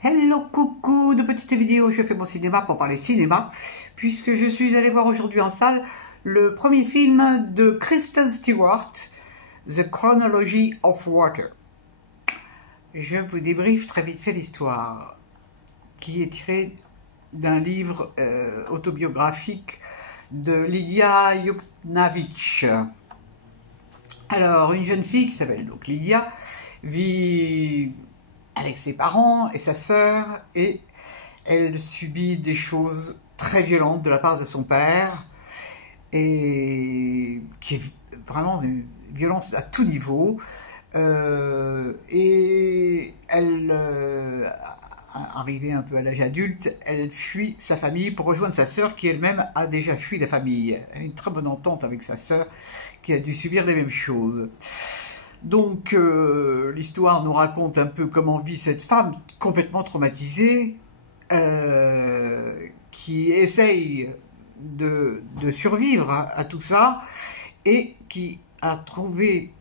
Hello coucou, de petites vidéos, je fais mon cinéma pour parler cinéma, puisque je suis allée voir aujourd'hui en salle le premier film de Kristen Stewart, The Chronology of Water. Je vous débriefe très vite fait l'histoire, qui est tirée d'un livre autobiographique de Lydia Yuknavitch. Alors, une jeune fille qui s'appelle donc Lydia vit avec ses parents et sa sœur, et elle subit des choses très violentes de la part de son père, et qui est vraiment une violence à tout niveau. Et elle, arrivée un peu à l'âge adulte, elle fuit sa famille pour rejoindre sa sœur qui elle-même a déjà fui la famille. Elle a une très bonne entente avec sa sœur qui a dû subir les mêmes choses. Donc l'histoire nous raconte un peu comment vit cette femme complètement traumatisée, qui essaye de survivre à tout ça, et qui a trouvé...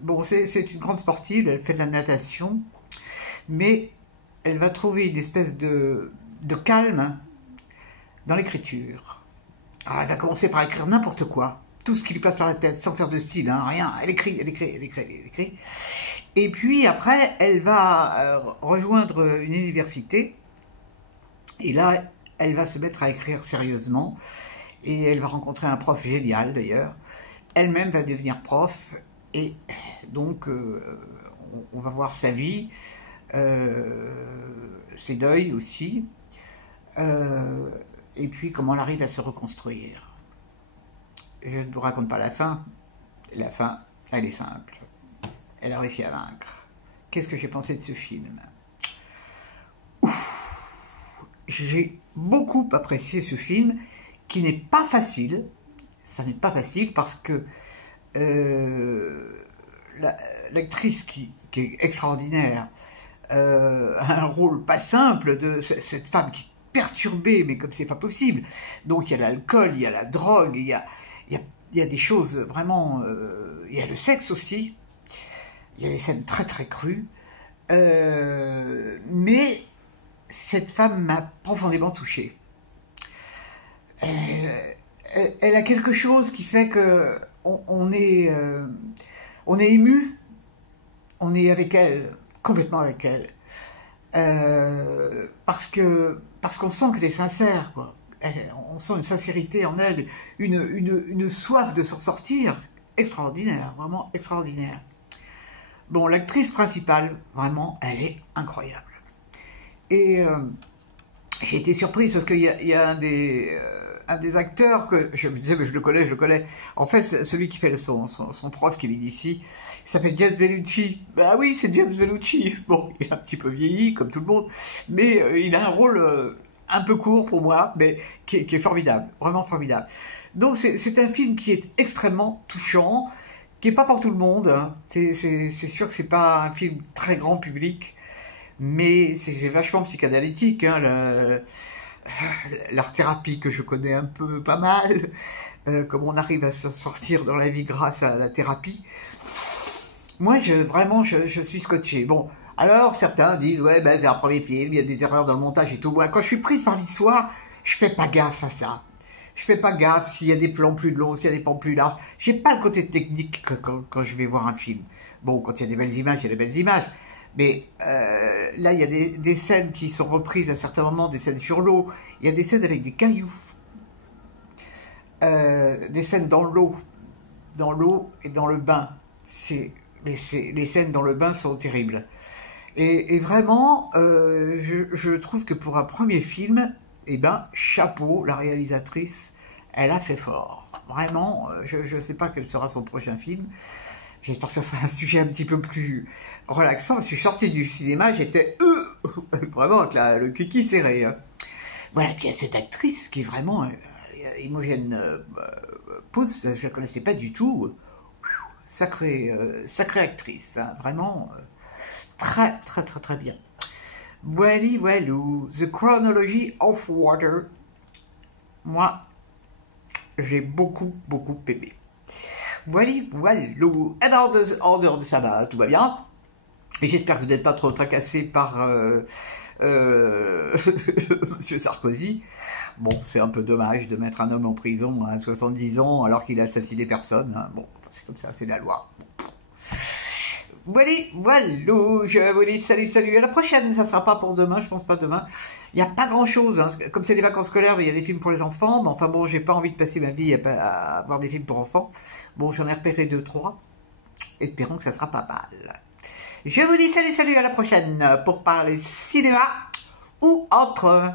bon, c'est une grande sportive, elle fait de la natation, mais elle va trouver une espèce de calme dans l'écriture. Alors elle va commencer par écrire n'importe quoi, tout ce qui lui passe par la tête, sans faire de style, hein, rien. Elle écrit. Et puis après, elle va rejoindre une université, et là, elle va se mettre à écrire sérieusement, et elle va rencontrer un prof génial d'ailleurs. Elle-même va devenir prof, et donc on va voir sa vie, ses deuils aussi, et puis comment elle arrive à se reconstruire. Je ne vous raconte pas la fin, elle est simple. Elle a réussi à vaincre. Qu'est-ce que j'ai pensé de ce film? Ouf, j'ai beaucoup apprécié ce film, qui n'est pas facile. Ça n'est pas facile parce que l'actrice qui est extraordinaire a un rôle pas simple de cette femme qui est perturbée, mais comme c'est pas possible. Donc il y a l'alcool, il y a la drogue, il y a des choses vraiment... il y a le sexe aussi. Il y a des scènes très très crues. Mais cette femme m'a profondément touché. Elle a quelque chose qui fait que on est ému. On est avec elle, complètement avec elle. Parce qu'on sent qu'elle est sincère, quoi. On sent une sincérité en elle, une soif de s'en sortir extraordinaire, vraiment extraordinaire. Bon, l'actrice principale, vraiment, elle est incroyable. Et j'ai été surprise parce qu'il y a un des acteurs que je me disais, mais je le connais. En fait, celui qui fait son prof qui est d'ici, il s'appelle James Belushi. Bah oui, c'est James Belushi. Bon, il est un petit peu vieilli, comme tout le monde, mais il a un rôle un peu court pour moi, mais qui est formidable, vraiment formidable. Donc c'est un film qui est extrêmement touchant, qui est pas pour tout le monde, hein. C'est sûr que c'est pas un film très grand public, mais c'est vachement psychanalytique, hein, l'art-thérapie que je connais un peu pas mal, comme on arrive à se sortir dans la vie grâce à la thérapie. Moi, vraiment, je suis scotché. Bon, alors certains disent, ouais, ben c'est un premier film, il y a des erreurs dans le montage et tout. Moi, quand je suis prise par l'histoire, je fais pas gaffe à ça. Je fais pas gaffe s'il y a des plans plus longs, s'il y a des plans plus larges. J'ai pas le côté technique quand je vais voir un film. Bon, quand il y a des belles images, il y a des belles images. Mais là, il y a des scènes qui sont reprises à certains moments, des scènes sur l'eau. Il y a des scènes avec des cailloux. Des scènes dans l'eau et dans le bain. Les scènes dans le bain sont terribles. Et vraiment, je trouve que pour un premier film, eh ben, chapeau, la réalisatrice, elle a fait fort. Vraiment, je ne sais pas quel sera son prochain film. J'espère que ça sera un sujet un petit peu plus relaxant. Je suis sorti du cinéma, j'étais vraiment avec le kiki serré. Voilà, puis il y a cette actrice qui est vraiment Imogen Poots, je la connaissais pas du tout. Sacrée actrice, hein, vraiment très bien. Voilou, The Chronology of Water. Moi, j'ai beaucoup aimé. Voilou. Alors, en dehors de ça, bah, tout va bien. Et j'espère que vous n'êtes pas trop tracassés par Monsieur Sarkozy. Bon, c'est un peu dommage de mettre un homme en prison à 70 ans alors qu'il a assassiné personne. Hein. Bon, c'est comme ça, c'est la loi. Voilà, je vous dis salut, à la prochaine, ça sera pas pour demain, je pense pas demain. Il n'y a pas grand chose, hein. Comme c'est les vacances scolaires, il y a des films pour les enfants, mais enfin bon, j'ai pas envie de passer ma vie à voir des films pour enfants. Bon, j'en ai repéré 2-3, espérons que ça sera pas mal. Je vous dis salut, à la prochaine pour parler cinéma ou autre.